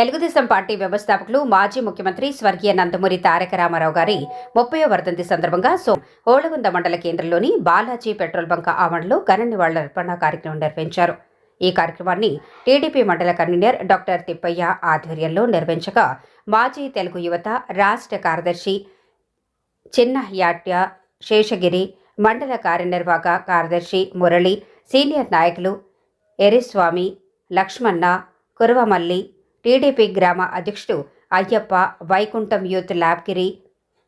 Telugu Desam party వ్యవస్థాపకులు మాజీ ముఖ్యమంత్రి స్వర్గీయ నందమూరి తారక రామారావు గారి 30వ వర్ధంతి సందర్భంగా ఓళ్లగుంద మండల కేంద్రంలోని బాలాజీ పెట్రోల్ బంక్ ఆవరణలో ఘన నివాళులర్పణ కార్యక్రమం నిర్వహించారు. ఈ కార్యక్రమాన్ని టీడీపీ మండల కన్వీనర్ డాక్టర్ తిప్పయ్య ఆధ్వర్యంలో నిర్వహించగా మాజీ తెలుగు యువత రాష్ట్ర కార్యదర్శి చిన్నహ్యాట్య శేషగిరి, మండల కార్యనిర్వాహక కార్యదర్శి మురళి, సీనియర్ నాయకులు ఎరిస్వామి, లక్ష్మణ, కురవమల్లి, టీడీపీ గ్రామ అధ్యక్షుడు అయ్యప్ప, వైకుంఠం యూత్ ల్యాబ్గిరి,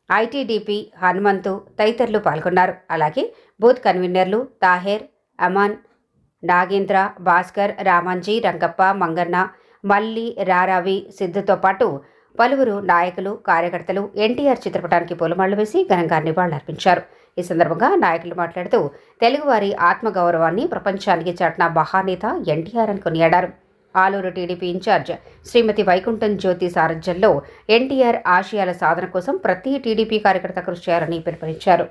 ఐటీడీపీ హనుమంతు తదితరులు పాల్గొన్నారు. అలాగే బూత్ కన్వీనర్లు తాహేర్, అమాన్, నాగేంద్ర, భాస్కర్, రామాంజీ, రంగప్ప, మంగన్న, మల్లి, రారావి, సిద్ధుతో పాటు పలువురు నాయకులు, కార్యకర్తలు ఎన్టీఆర్ చిత్రపటానికి పూలమాళ్లు వేసి ఘనంగా నివాళులర్పించారు. ఈ సందర్భంగా నాయకులు మాట్లాడుతూ తెలుగువారి ఆత్మగౌరవాన్ని ప్రపంచానికి చాటిన మహానేత ఎన్టీఆర్ అని కొనియాడారు. ఆలూరు టీడీపీ ఇన్ఛార్జ్ శ్రీమతి వైకుంఠం జ్యోతి సారథ్యంలో ఎన్టీఆర్ ఆశయాల సాధన కోసం ప్రతి టీడీపీ కార్యకర్త కృషి చేయాలని పిలుపునిచ్చారు.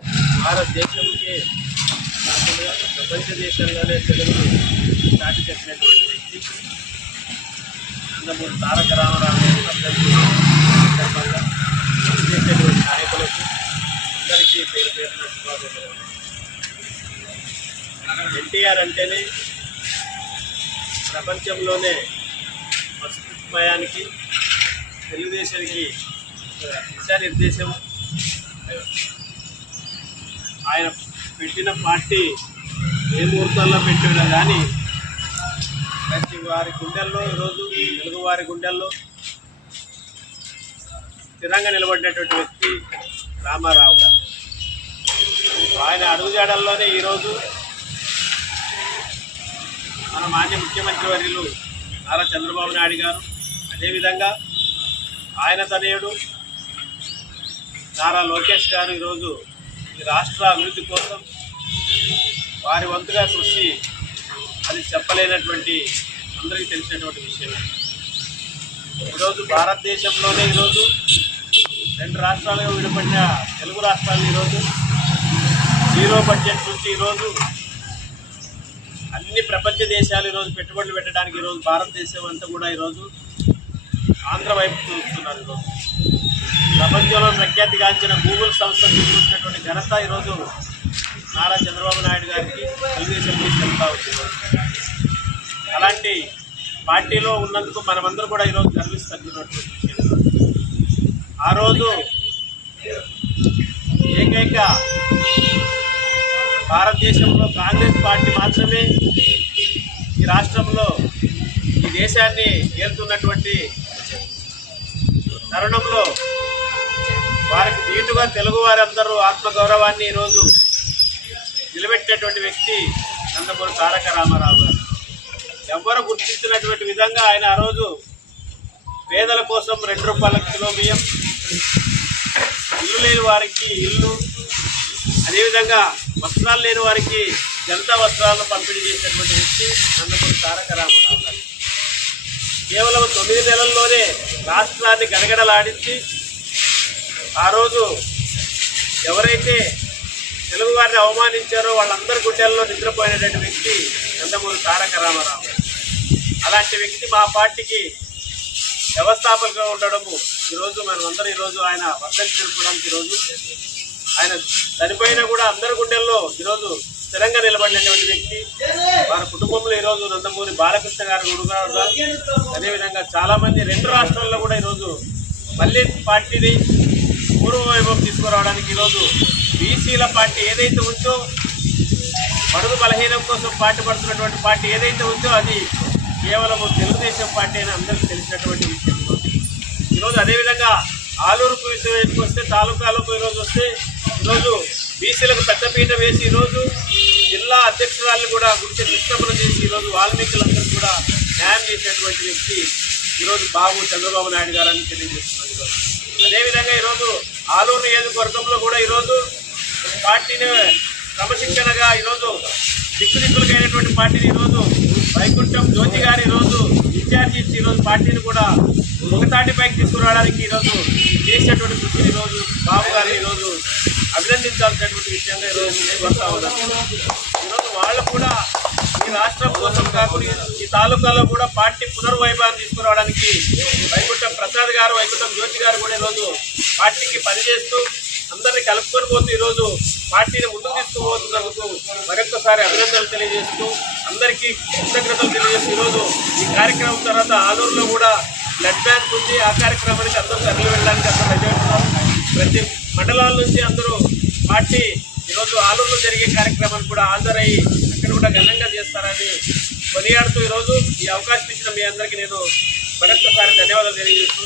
ఎన్టీఆర్ అంటేనే ప్రపంచంలోనే ఫస్ట్ భయానికి తెలుగుదేశానికి దిశానిర్దేశం. ఆయన పెట్టిన పార్టీ ఏ ముహూర్తాల్లో పెట్టాడో కానీ ప్రతి వారి గుండెల్లో ఈరోజు తెలుగువారి గుండెల్లో స్థిరంగా నిలబడినటువంటి వ్యక్తి రామారావు గారు. ఆయన అడుగుజాడల్లోనే ఈరోజు మన మాజీ ముఖ్యమంత్రి వర్యులు నారా చంద్రబాబు నాయుడు గారు, అదేవిధంగా ఆయన తనయుడు నారా లోకేష్ గారు ఈరోజు ఈ రాష్ట్ర అభివృద్ధి కోసం వారి వంతుగా కృషి అది చెప్పలేనటువంటి అందరికీ తెలిసినటువంటి విషయమే. ఈరోజు భారతదేశంలోనే ఈరోజు 2 రాష్ట్రాలుగా విడిపడిన తెలుగు రాష్ట్రాలు ఈరోజు జీరో బడ్జెట్ నుంచి ఈరోజు అన్ని ప్రపంచ దేశాలు ఈరోజు పెట్టుబడులు పెట్టడానికి ఈరోజు భారతదేశం అంతా కూడా ఈరోజు ఆంధ్ర వైపు చూస్తున్నారు. ఈరోజు ప్రపంచంలో ప్రఖ్యాతిగాంచిన గూగుల్ సంస్థ తీసుకొచ్చినటువంటి ఘనత ఈరోజు నారా చంద్రబాబు నాయుడు గారికి తెలుగుదేశం చెప్తా ఉంది. అలాంటి పార్టీలో ఉన్నందుకు మనమందరూ కూడా ఈరోజు గర్విస్తున్నటువంటి విషయం. ఆ రోజు ఏకైక భారతదేశంలో కాంగ్రెస్ పార్టీ మాత్రమే ఈ రాష్ట్రంలో ఈ దేశాన్ని ఏలుతున్నటువంటి తరుణంలో వారికి దీటుగా తెలుగు వారందరూ ఆత్మగౌరవాన్ని ఈరోజు నిలబెట్టేటువంటి వ్యక్తి నందమూరి తారక రామారావు గారు. ఎవరు గుర్తించినటువంటి విధంగా ఆయన ఆ రోజు పేదల కోసం 2 రూపాయల కిలో బియ్యం, ఇల్లు లేని వారికి ఇల్లు, అదేవిధంగా వస్త్రాలు లేని వారికి జనతా వస్త్రాలను పంపిణీ చేసినటువంటి వ్యక్తి నందమూరి తారక రామారావు గారు. కేవలం 9 నెలల్లోనే రాష్ట్రాన్ని గడగడలాడించి ఆ రోజు ఎవరైతే తెలుగు వారిని అవమానించారో వాళ్ళందరి గుండెల్లో నిద్రపోయినటువంటి వ్యక్తి నందమూరి తారక రామారావు. అలాంటి వ్యక్తి మా పార్టీకి వ్యవస్థాపకులుగా ఉండడము ఈరోజు మనమందరం ఈరోజు ఆయన వర్ధంతి జరుపుకోవడానికి ఈరోజు ఆయన చనిపోయినా కూడా అందరి గుండెల్లో ఈరోజు స్థిరంగా నిలబడినటువంటి వ్యక్తి. వారి కుటుంబంలో ఈరోజు నందమూరి బాలకృష్ణ గారు గురుగారు, అదేవిధంగా చాలామంది 2 రాష్ట్రాల్లో కూడా ఈరోజు మళ్ళీ పార్టీని పూర్వవైభవం తీసుకురావడానికి ఈరోజు బీసీల పార్టీ ఏదైతే ఉందో, బడుగు బలహీనం కోసం పాటుపడుతున్నటువంటి పార్టీ ఏదైతే ఉందో అది కేవలం తెలుగుదేశం పార్టీ అని అందరికీ తెలిసినటువంటి విషయం. ఈరోజు అదేవిధంగా ఆలూరుకు విషయానికి వస్తే, తాలూకాలకు ఈరోజు వస్తే ఈరోజు బీసీలకు పెద్దపీట వేసి ఈరోజు జిల్లా అధ్యక్షురాలను కూడా గురించి నిష్క్రమణ చేసి ఈరోజు వాల్మీకులందరూ కూడా న్యాయం చేసినటువంటి వ్యక్తి ఈరోజు బాబు చంద్రబాబు నాయుడు గారు అని తెలియజేస్తున్నారు. ఈరోజు అదేవిధంగా ఈరోజు ఆలూరు నియోజకవర్గంలో కూడా ఈరోజు పార్టీని క్రమశిక్షణగా ఈరోజు దిక్కుదిక్కులకైనటువంటి పార్టీని ఈరోజు వైకుంఠం జ్యోతి గారు ఈరోజు ఇన్ఛార్జి ఇచ్చి ఈరోజు పార్టీని కూడా ఒకతాటిపైకి తీసుకురావడానికి ఈరోజు చేసేటువంటి కృషిని ఈరోజు బాబు గారు ఈరోజు అభినందించాల్సినటువంటి విషయంగా ఈరోజు వస్తూ ఉన్నారు. ఈరోజు వాళ్ళు కూడా ఈ రాష్ట్రం కోసం కాకుండా ఈ తాలూకాలో కూడా పార్టీ పునర్వైభవాన్ని తీసుకురావడానికి వైకుంఠం ప్రసాద్ గారు, వైకుంఠం జ్యోతి గారు కూడా ఈరోజు పార్టీకి పనిచేస్తూ అందరినీ కలుపుకొని పోతూ ఈరోజు పార్టీని ముందుకు తీసుకుపోతున్నందుకు మరొకసారి అభినందనలు తెలియజేస్తూ అందరికీ కృతజ్ఞతలు తెలియజేస్తూ ఈరోజు ఈ కార్యక్రమం తర్వాత ఆలూరులో కూడా బ్లడ్ బ్యాంక్ ఉంది. ఆ కార్యక్రమానికి అందరూ తరలి వెళ్ళడానికి అందరూ రెడీ. ప్రతి మండలాల నుంచి అందరూ పార్టీ ఈరోజు ఆలూరులో జరిగే కార్యక్రమాన్ని కూడా హాజరయ్యి అక్కడ కూడా ఘనంగా చేస్తారని కొనియాడుతూ ఈరోజు ఈ అవకాశం ఇచ్చిన మీ అందరికీ నేను మరొకసారి ధన్యవాదాలు తెలియజేస్తూ